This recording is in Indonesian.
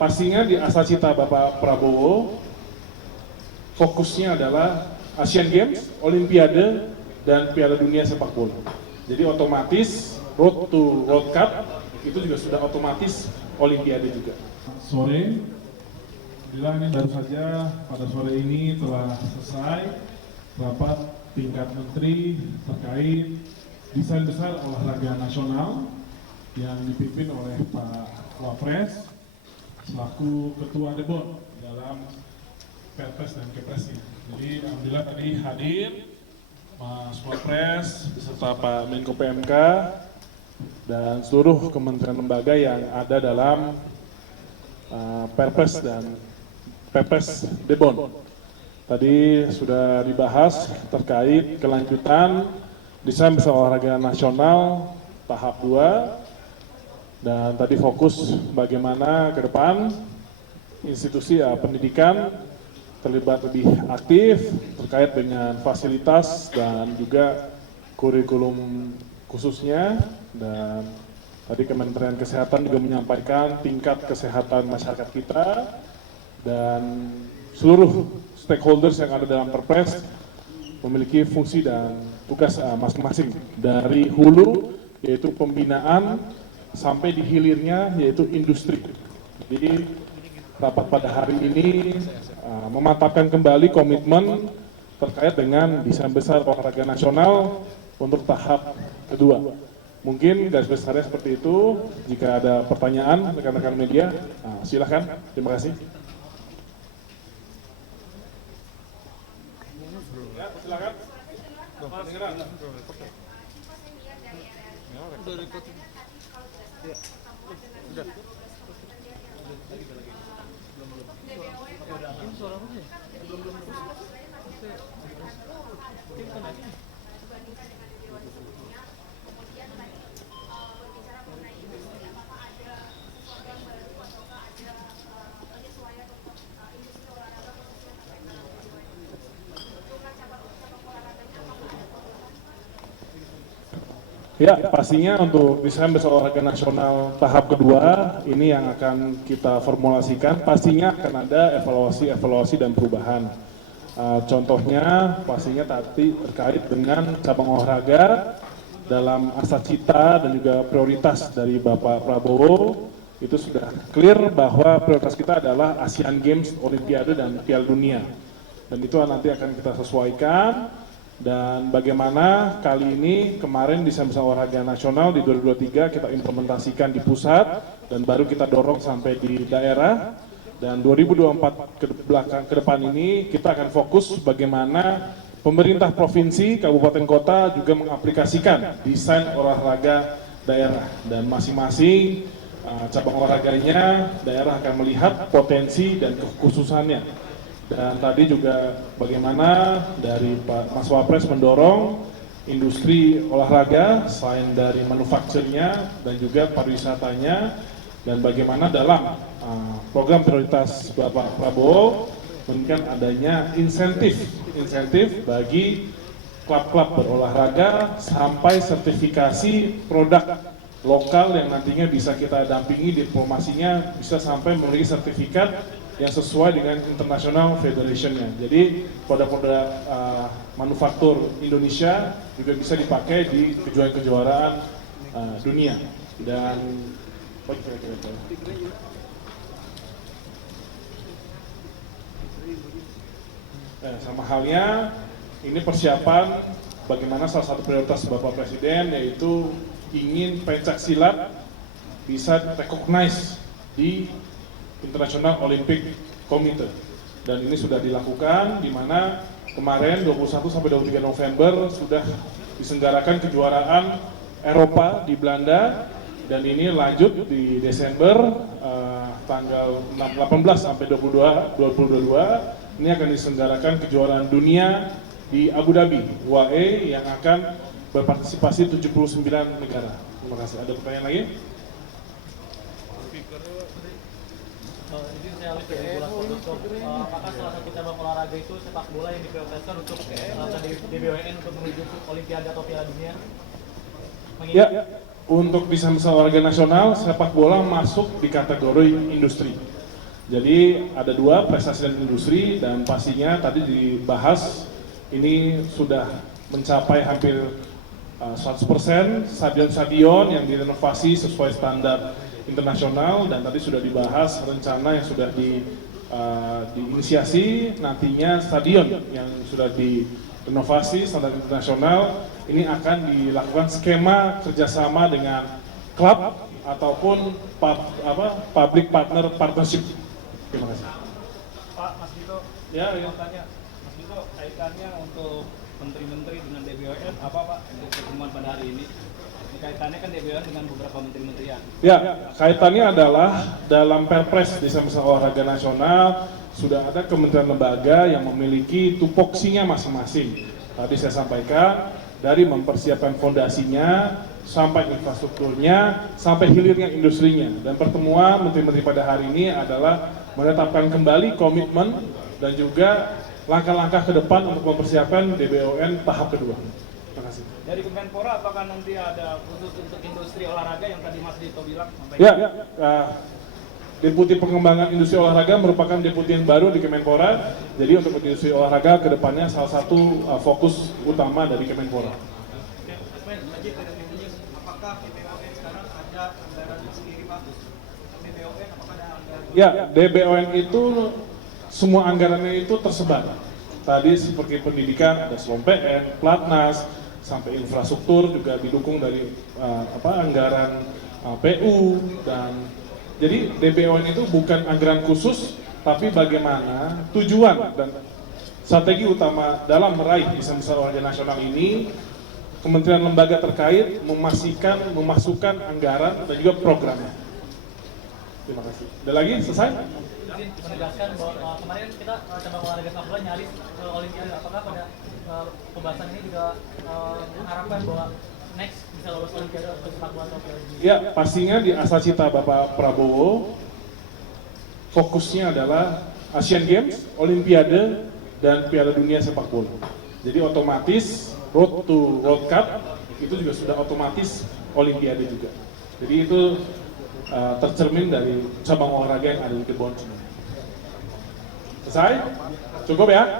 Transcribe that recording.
pastinya di Asacita Bapak Prabowo fokusnya adalah Asian Games, Olimpiade, dan Piala Dunia Sepak Bola. Jadi otomatis road to World Cup itu juga sudah otomatis Olimpiade juga. Sore, alhamdulillah ini baru saja pada sore ini telah selesai rapat tingkat menteri terkait desain besar olahraga nasional yang dipimpin oleh Pak Wapres selaku Ketua Debon dalam Perpres dan Kepres ini. Jadi alhamdulillah tadi hadir Mas Wapres beserta Pak Menko PMK dan seluruh kementerian lembaga yang ada dalam Perpres dan Perpres Debon. Tadi sudah dibahas terkait kelanjutan desain besar olahraga nasional tahap 2 dan tadi fokus bagaimana ke depan institusi pendidikan terlibat lebih aktif terkait dengan fasilitas dan juga kurikulum khususnya, dan tadi Kementerian Kesehatan juga menyampaikan tingkat kesehatan masyarakat kita dan seluruh stakeholders yang ada dalam Perpres memiliki fungsi dan tugas masing-masing dari hulu yaitu pembinaan sampai di hilirnya yaitu industri. Jadi rapat pada hari ini memantapkan kembali komitmen terkait dengan desain besar olahraga nasional untuk tahap kedua. Mungkin garis besarnya seperti itu. Jika ada pertanyaan rekan-rekan media, silakan. Terima kasih. Ya, silakan. Kedengeran? Udah. Ya, pastinya untuk desain besar olahraga nasional tahap kedua ini yang akan kita formulasikan, pastinya akan ada evaluasi dan perubahan. Contohnya pastinya tadi terkait dengan cabang olahraga dalam Asacita dan juga prioritas dari Bapak Prabowo itu sudah clear bahwa prioritas kita adalah Asian Games, Olimpiade, dan Piala Dunia. Dan itu nanti akan kita sesuaikan. Dan bagaimana kali ini kemarin desain besar olahraga nasional di 2023 kita implementasikan di pusat dan baru kita dorong sampai di daerah, dan 2024 ke depan ini kita akan fokus bagaimana pemerintah provinsi, kabupaten kota juga mengaplikasikan desain olahraga daerah, dan masing-masing cabang olahraganya daerah akan melihat potensi dan kekhususannya. Dan tadi juga bagaimana dari Pak Mas Wapres mendorong industri olahraga selain dari manufakturnya dan juga pariwisatanya, dan bagaimana dalam program prioritas Bapak Prabowo memberikan adanya insentif bagi klub-klub berolahraga sampai sertifikasi produk lokal yang nantinya bisa kita dampingi diplomasinya bisa sampai memiliki sertifikat yang sesuai dengan International Federation-nya. Jadi produk-produk manufaktur Indonesia juga bisa dipakai di kejuaraan-kejuaraan dunia. Dan sama halnya ini persiapan bagaimana salah satu prioritas Bapak Presiden yaitu ingin pencak silat bisa recognize di International Olympic Committee, dan ini sudah dilakukan di mana kemarin 21 sampai 23 November sudah diselenggarakan kejuaraan Eropa di Belanda, dan ini lanjut di Desember tanggal 18 sampai 2022 ini akan diselenggarakan kejuaraan dunia di Abu Dhabi UAE yang akan berpartisipasi 79 negara. Terima kasih. Ada pertanyaan lagi? Izin saya alih dari Bola Sport. Apakah salah satu cabang olahraga itu sepak bola yang diprioritaskan untuk DBWN untuk menuju Olimpiade atau Piala Dunia? Ya, untuk desain besar olahraga nasional sepak bola masuk di kategori industri. Jadi ada dua, prestasi dan industri, dan pastinya tadi dibahas ini sudah mencapai hampir 100% stadion-stadion yang direnovasi sesuai standar internasional, dan tadi sudah dibahas rencana yang sudah diinisiasi nantinya stadion yang sudah direnovasi standar internasional ini akan dilakukan skema kerjasama dengan klub ataupun public partner partnership. Terima kasih. Pak Mas Dito, Ya, mau tanya, Mas Dito kaitannya untuk menteri-menteri dengan DBON apa Pak untuk pertemuan pada hari ini? Kaitannya kan DBON dengan beberapa menteri-menterian. Ya, kaitannya adalah dalam Perpres Desa Besar Olahraga Nasional sudah ada kementerian lembaga yang memiliki tupoksinya masing-masing. Tadi saya sampaikan dari mempersiapkan fondasinya sampai infrastrukturnya sampai hilirnya industrinya, dan pertemuan menteri-menteri pada hari ini adalah menetapkan kembali komitmen dan juga langkah-langkah ke depan untuk mempersiapkan DBON tahap kedua. Terima kasih. Dari Kemenpora apakah nanti ada khusus untuk industri olahraga yang tadi Mas Dito bilang? Ya, Deputi Pengembangan Industri Olahraga merupakan deputi yang baru di Kemenpora. Jadi untuk industri olahraga ke depannya salah satu fokus utama dari Kemenpora. Oke, Mas Men, lanjut dari News. Apakah DBON sekarang ada anggaran sendiri Pak? DBON apakah ada anggaran? Ya, DBON itu semua anggarannya itu tersebar. Tadi seperti pendidikan ada SLOMPN, Platnas, sampai infrastruktur juga didukung dari anggaran PU, dan jadi DBON itu bukan anggaran khusus, tapi bagaimana tujuan dan strategi utama dalam meraih Desa Besar Olahraga Nasional ini, kementerian lembaga terkait memasukkan anggaran dan juga programnya. Terima kasih. Ada lagi? Selesai? Izin menegaskan bahwa kemarin kita cabang olahraga sepak bola nyaris ke Olimpiade. Apakah pada pembahasan ini juga mengharapkan bahwa next bisa lolos Olimpiade untuk sepak bola Tokyo? Ya, pastinya di asacita Bapak Prabowo fokusnya adalah Asian Games, Olimpiade, dan Piala Dunia sepak bola. Jadi otomatis road to World Cup itu juga sudah otomatis Olimpiade juga. Jadi itu tercermin dari cabang olahraga yang ada di Kebon. Selesai? Cukup ya?